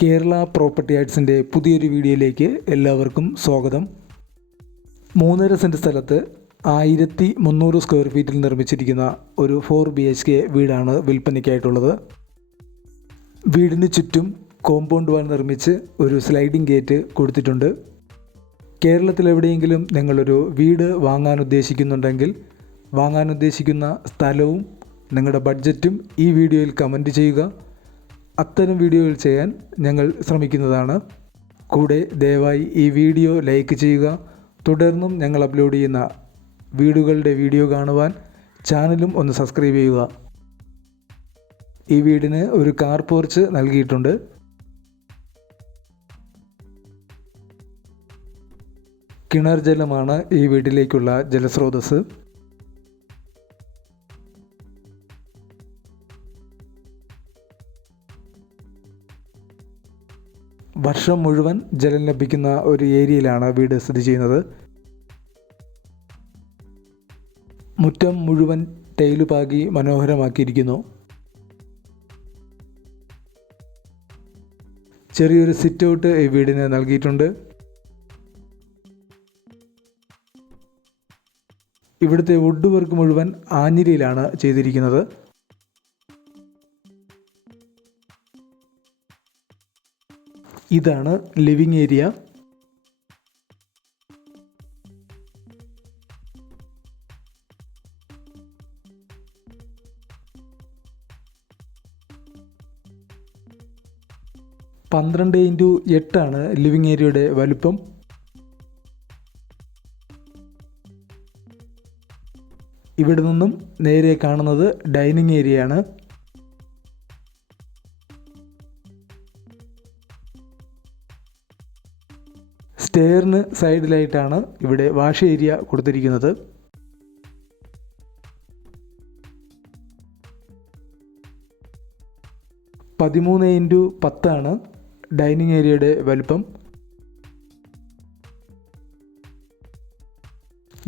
Kerala property ആർട്സിൻ്റെ പുതിയൊരു വീഡിയോയിലേക്ക് എല്ലാവർക്കും സ്വാഗതം. 3.5 സെൻറ്റ് സ്ഥലത്ത് 1300 സ്ക്വയർ ഫീറ്റിൽ നിർമ്മിച്ചിരിക്കുന്ന ഒരു 4 BHK വീടാണ് വിൽപ്പനയ്ക്കായിട്ടുള്ളത്. വീടിന് ചുറ്റും കോമ്പൗണ്ട് വാൾ നിർമ്മിച്ച് ഒരു സ്ലൈഡിംഗ് ഗേറ്റ് കൊടുത്തിട്ടുണ്ട്. കേരളത്തിലെവിടെയെങ്കിലും നിങ്ങളൊരു വീട് വാങ്ങാൻ ഉദ്ദേശിക്കുന്ന സ്ഥലവും നിങ്ങളുടെ ബഡ്ജറ്റും ഈ വീഡിയോയിൽ കമൻറ്റ് ചെയ്യുക. അത്തരം വീഡിയോകൾ ചെയ്യാൻ ഞങ്ങൾ ശ്രമിക്കുന്നതാണ്. കൂടെ ദയവായി ഈ വീഡിയോ ലൈക്ക് ചെയ്യുക. തുടർന്നും ഞങ്ങൾ അപ്ലോഡ് ചെയ്യുന്ന വീടുകളുടെ വീഡിയോ കാണുവാൻ ചാനലും ഒന്ന് സബ്സ്ക്രൈബ് ചെയ്യുക. ഈ വീടിന് ഒരു കാർ പോർച്ച് നൽകിയിട്ടുണ്ട്. കിണർ ജലമാണ് ഈ വീട്ടിലേക്കുള്ള ജലസ്രോതസ്. വർഷം മുഴുവൻ ജലം ലഭിക്കുന്ന ഒരു ഏരിയയിലാണ് വീട് സ്ഥിതി ചെയ്യുന്നത്. മുറ്റം മുഴുവൻ ടൈല് പാകി മനോഹരമാക്കിയിരിക്കുന്നു. ചെറിയൊരു സിറ്റ് ഔട്ട് ഈ വീടിന് നൽകിയിട്ടുണ്ട്. ഇവിടുത്തെ വുഡ് വർക്ക് മുഴുവൻ ആഞ്ഞിലിയിലാണ് ചെയ്തിരിക്കുന്നത്. ഇതാണ് ലിവിങ് ഏരിയ. പന്ത്രണ്ട് ഇൻറ്റു 8 ലിവിങ് ഏരിയയുടെ വലുപ്പം. ഇവിടെ നിന്നും നേരെ കാണുന്നത് ഡൈനിങ് ഏരിയയാണ്. സ്റ്റെയറിന് സൈഡിലായിട്ടാണ് ഇവിടെ വാഷ് ഏരിയ കൊടുത്തിരിക്കുന്നത്. പതിമൂന്ന് ഇൻറ്റു 10 ഡൈനിങ് ഏരിയയുടെ വലുപ്പം.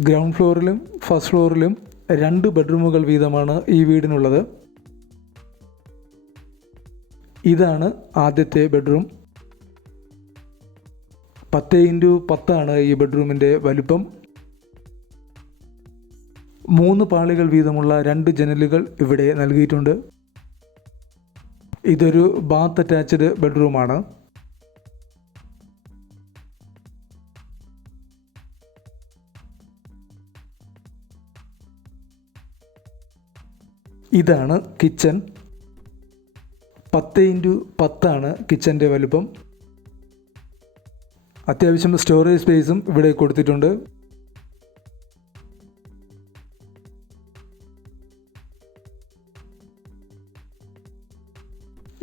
ഗ്രൗണ്ട് ഫ്ലോറിലും ഫസ്റ്റ് ഫ്ലോറിലും 2 ബെഡ്റൂമുകൾ വീതമാണ് ഈ വീടിനുള്ളത്. ഇതാണ് ആദ്യത്തെ ബെഡ്റൂം. 10 ഇൻറ്റു 10 ഈ ബെഡ്റൂമിൻ്റെ വലുപ്പം. 3 പാളികൾ വീതമുള്ള 2 ജനലുകൾ ഇവിടെ നൽകിയിട്ടുണ്ട്. ഇതൊരു ബാത്ത് അറ്റാച്ച്ഡ് ബെഡ്റൂമാണ്. ഇതാണ് കിച്ചൺ. 10 ഇൻറ്റു 10 കിച്ചൻ്റെ വലുപ്പം. അത്യാവശ്യം സ്റ്റോറേജ് സ്പേസും ഇവിടെ കൊടുത്തിട്ടുണ്ട്.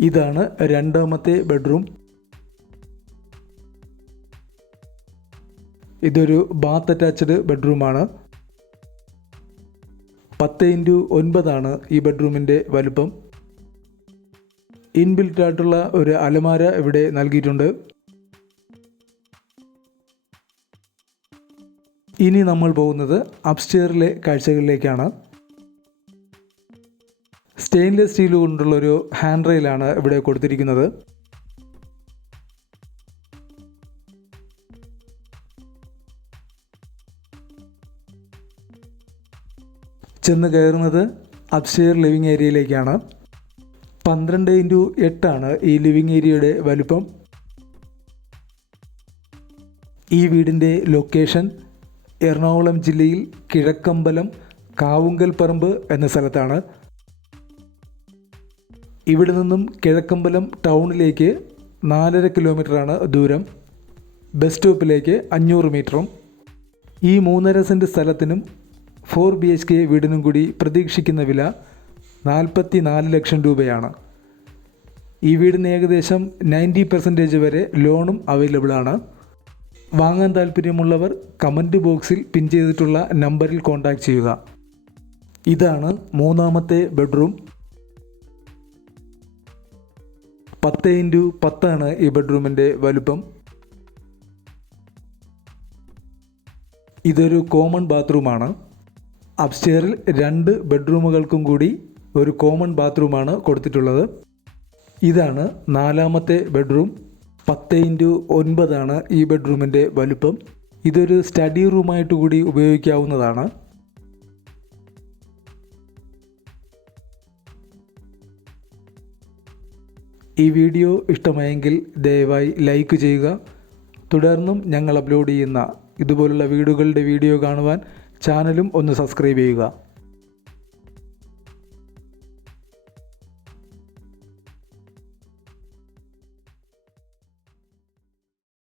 ഇതാണ് രണ്ടാമത്തെ ബെഡ്റൂം. ഇതൊരു ബാത്ത് അറ്റാച്ച്ഡ് ബെഡ്റൂമാണ്. 10 ഇൻറ്റു 9 ഈ ബെഡ്റൂമിൻ്റെ വലുപ്പം. ഇൻബിൽറ്റ് ആയിട്ടുള്ള ഒരു അലമാര ഇവിടെ നൽകിയിട്ടുണ്ട്. ഇനി നമ്മൾ പോകുന്നത് അപ്സ്റ്റെയറിലെ കാഴ്ചകളിലേക്കാണ്. സ്റ്റെയിൻലെസ് സ്റ്റീൽ കൊണ്ടുള്ളൊരു ഹാൻഡ് റെയിലാണ് ഇവിടെ കൊടുത്തിരിക്കുന്നത്. ചെന്ന് കയറുന്നത് അപ്സ്റ്റെയർ ലിവിങ് ഏരിയയിലേക്കാണ്. 12 ഇൻറ്റു 8 ഈ ലിവിങ് ഏരിയയുടെ വലുപ്പം. ഈ വീടിൻ്റെ ലൊക്കേഷൻ എറണാകുളം ജില്ലയിൽ കിഴക്കമ്പലം കാവുങ്കൽപ്പറമ്പ് എന്ന സ്ഥലത്താണ്. ഇവിടെ നിന്നും കിഴക്കമ്പലം ടൗണിലേക്ക് 4.5 കിലോമീറ്ററാണ് ദൂരം. ബസ് സ്റ്റോപ്പിലേക്ക് 500 മീറ്ററും. ഈ 3.5 സെൻറ്റ് സ്ഥലത്തിനും 4 BHK വീടിനും കൂടി പ്രതീക്ഷിക്കുന്ന വില 44 ലക്ഷം രൂപയാണ്. ഈ വീടിന് ഏകദേശം 90% വരെ ലോണും അവൈലബിളാണ്. വാങ്ങാൻ താല്പര്യമുള്ളവർ കമൻറ്റ് ബോക്സിൽ പിൻ ചെയ്തിട്ടുള്ള നമ്പറിൽ കോൺടാക്റ്റ് ചെയ്യുക. ഇതാണ് മൂന്നാമത്തെ ബെഡ്റൂം. 10 ഇൻറ്റു 10 ഈ ബെഡ്റൂമിൻ്റെ വലുപ്പം. ഇതൊരു കോമൺ ബാത്റൂമാണ്. അപ്സ്റ്റെയറിൽ 2 ബെഡ്റൂമുകൾക്കും കൂടി ഒരു കോമൺ ബാത്റൂമാണ് കൊടുത്തിട്ടുള്ളത്. ഇതാണ് നാലാമത്തെ ബെഡ്റൂം. 10x9 ഈ ബെഡ്റൂമിൻ്റെ വലുപ്പം. ഇതൊരു സ്റ്റഡി റൂമായിട്ട് കൂടി ഉപയോഗിക്കാവുന്നതാണ്. ഈ വീഡിയോ ഇഷ്ടമായെങ്കിൽ ദയവായി ലൈക്ക് ചെയ്യുക. തുടർന്നും ഞങ്ങൾ അപ്ലോഡ് ചെയ്യുന്ന ഇതുപോലുള്ള വീടുകളുടെ വീഡിയോ കാണുവാൻ ചാനലും ഒന്ന് സബ്സ്ക്രൈബ് ചെയ്യുക.